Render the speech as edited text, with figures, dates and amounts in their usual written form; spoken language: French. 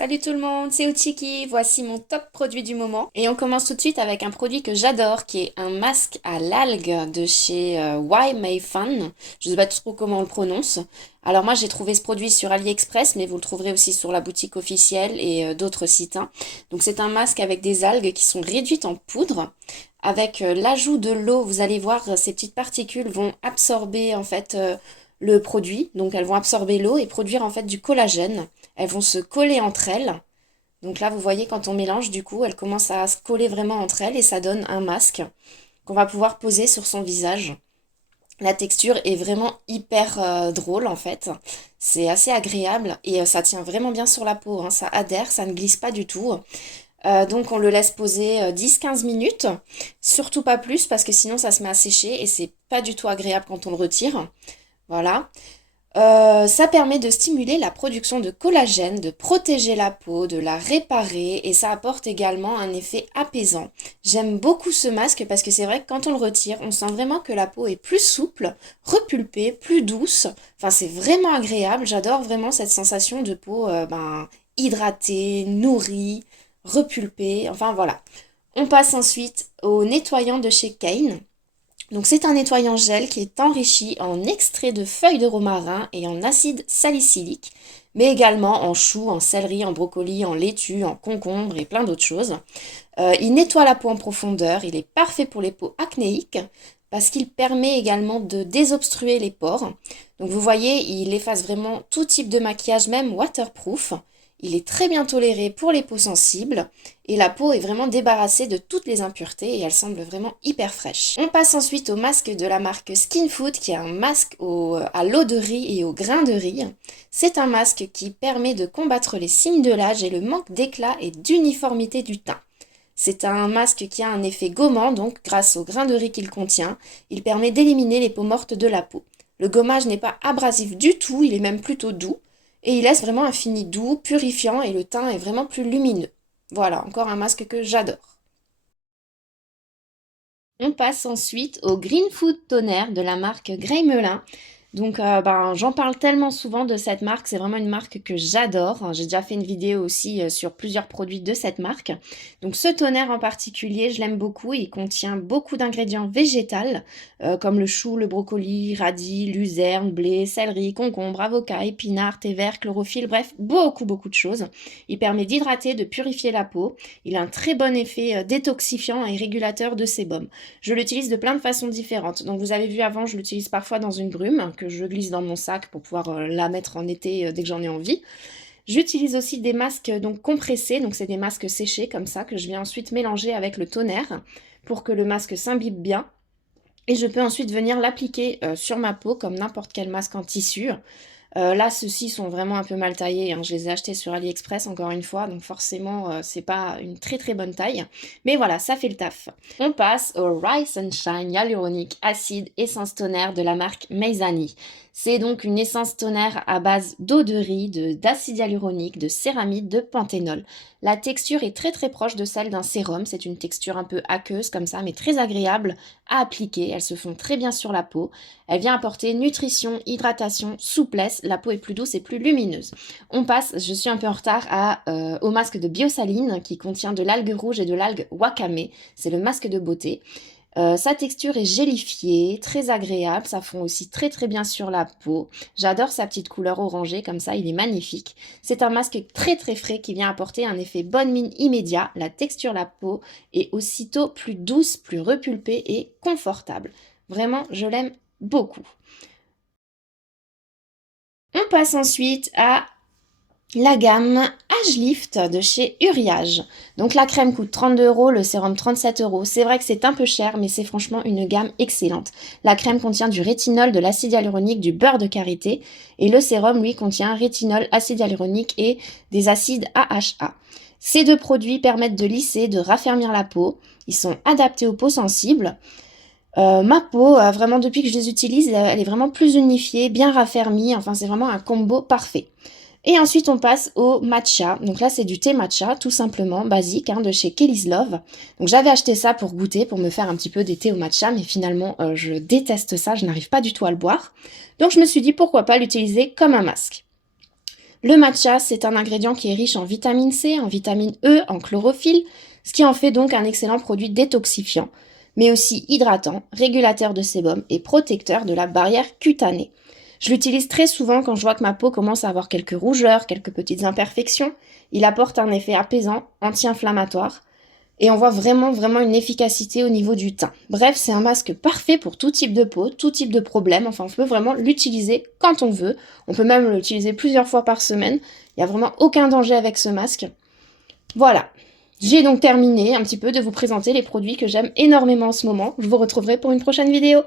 Salut tout le monde, c'est Uchiki, voici mon top produit du moment. Et on commence tout de suite avec un produit que j'adore, qui est un masque à l'algue de chez Why May Fun. Je ne sais pas trop comment on le prononce. Alors moi j'ai trouvé ce produit sur AliExpress, mais vous le trouverez aussi sur la boutique officielle et d'autres sites, hein. Donc c'est un masque avec des algues qui sont réduites en poudre. Avec l'ajout de l'eau, vous allez voir, ces petites particules vont absorber en fait le produit. Donc elles vont absorber l'eau et produire en fait du collagène. Elles vont se coller entre elles. Donc là, vous voyez, quand on mélange, du coup, elles commencent à se coller vraiment entre elles et ça donne un masque qu'on va pouvoir poser sur son visage. La texture est vraiment hyper drôle en fait. C'est assez agréable et ça tient vraiment bien sur la peau, hein. Ça adhère, ça ne glisse pas du tout. Donc on le laisse poser 10-15 minutes, surtout pas plus parce que sinon ça se met à sécher et c'est pas du tout agréable quand on le retire. Voilà. Ça permet de stimuler la production de collagène, de protéger la peau, de la réparer et ça apporte également un effet apaisant. J'aime beaucoup ce masque parce que c'est vrai que quand on le retire, on sent vraiment que la peau est plus souple, repulpée, plus douce. Enfin, c'est vraiment agréable. J'adore vraiment cette sensation de peau hydratée, nourrie, repulpée. Enfin voilà. On passe ensuite au nettoyant de chez Kane. Donc c'est un nettoyant gel qui est enrichi en extrait de feuilles de romarin et en acide salicylique, mais également en chou, en céleri, en brocoli, en laitue, en concombre et plein d'autres choses. Il nettoie la peau en profondeur, il est parfait pour les peaux acnéiques parce qu'il permet également de désobstruer les pores. Donc vous voyez, il efface vraiment tout type de maquillage, même waterproof. Il est très bien toléré pour les peaux sensibles et la peau est vraiment débarrassée de toutes les impuretés et elle semble vraiment hyper fraîche. On passe ensuite au masque de la marque Skin Food qui est un masque à l'eau de riz et au grain de riz. C'est un masque qui permet de combattre les signes de l'âge et le manque d'éclat et d'uniformité du teint. C'est un masque qui a un effet gommant, donc grâce au grain de riz qu'il contient, il permet d'éliminer les peaux mortes de la peau. Le gommage n'est pas abrasif du tout, il est même plutôt doux, et il laisse vraiment un fini doux, purifiant, et le teint est vraiment plus lumineux. Voilà, encore un masque que j'adore. On passe ensuite au Green Food Toner de la marque Grey Melin. Donc, j'en parle tellement souvent de cette marque, c'est vraiment une marque que j'adore. J'ai déjà fait une vidéo aussi sur plusieurs produits de cette marque. Donc, ce toner en particulier, je l'aime beaucoup. Il contient beaucoup d'ingrédients végétaux, comme le chou, le brocoli, radis, luzerne, blé, céleri, concombre, avocat, épinards, thé vert, chlorophylle, bref, beaucoup de choses. Il permet d'hydrater, de purifier la peau. Il a un très bon effet détoxifiant et régulateur de sébum. Je l'utilise de plein de façons différentes. Donc vous avez vu avant, je l'utilise parfois dans une brume que je glisse dans mon sac pour pouvoir la mettre en été dès que j'en ai envie. J'utilise aussi des masques donc compressés, donc c'est des masques séchés comme ça que je vais ensuite mélanger avec le toner pour que le masque s'imbibe bien. Et je peux ensuite venir l'appliquer sur ma peau comme n'importe quel masque en tissu. Là, ceux-ci sont vraiment un peu mal taillés, hein. Je les ai achetés sur AliExpress encore une fois, donc forcément, c'est pas une très bonne taille. Mais voilà, ça fait le taf. On passe au Rice and Shine Hyaluronic Acid Essence Toner de la marque Meizani. C'est donc une essence toner à base d'eau de riz, d'acide hyaluronique, de céramide, de panthénol. La texture est très proche de celle d'un sérum. C'est une texture un peu aqueuse comme ça, mais très agréable à appliquer. Elles se font très bien sur la peau. Elle vient apporter nutrition, hydratation, souplesse. La peau est plus douce et plus lumineuse. On passe, je suis un peu en retard, au masque de Biosaline qui contient de l'algue rouge et de l'algue wakame. C'est le masque de beauté. Sa texture est gélifiée, très agréable, ça fond aussi très bien sur la peau. J'adore sa petite couleur orangée comme ça, il est magnifique. C'est un masque très frais qui vient apporter un effet bonne mine immédiat. La texture de la peau est aussitôt plus douce, plus repulpée et confortable. Vraiment, je l'aime beaucoup. On passe ensuite à la gamme Age Lift de chez Uriage. Donc la crème coûte 32 euros, le sérum 37 euros. C'est vrai que c'est un peu cher, mais c'est franchement une gamme excellente. La crème contient du rétinol, de l'acide hyaluronique, du beurre de karité. Et le sérum, lui, contient rétinol, acide hyaluronique et des acides AHA. Ces deux produits permettent de lisser, de raffermir la peau. Ils sont adaptés aux peaux sensibles. Ma peau, vraiment depuis que je les utilise, elle est vraiment plus unifiée, bien raffermie. Enfin, c'est vraiment un combo parfait. Et ensuite, on passe au matcha. Donc là, c'est du thé matcha, tout simplement, basique, hein, de chez Kelly's Love. Donc j'avais acheté ça pour goûter, pour me faire un petit peu des thés au matcha, mais finalement, je déteste ça, je n'arrive pas du tout à le boire. Donc je me suis dit, pourquoi pas l'utiliser comme un masque. Le matcha, c'est un ingrédient qui est riche en vitamine C, en vitamine E, en chlorophylle, ce qui en fait donc un excellent produit détoxifiant, mais aussi hydratant, régulateur de sébum et protecteur de la barrière cutanée. Je l'utilise très souvent quand je vois que ma peau commence à avoir quelques rougeurs, quelques petites imperfections. Il apporte un effet apaisant, anti-inflammatoire, et on voit vraiment une efficacité au niveau du teint. Bref, c'est un masque parfait pour tout type de peau, tout type de problème. Enfin, on peut vraiment l'utiliser quand on veut. On peut même l'utiliser plusieurs fois par semaine. Il n'y a vraiment aucun danger avec ce masque. Voilà. J'ai donc terminé un petit peu de vous présenter les produits que j'aime énormément en ce moment. Je vous retrouverai pour une prochaine vidéo.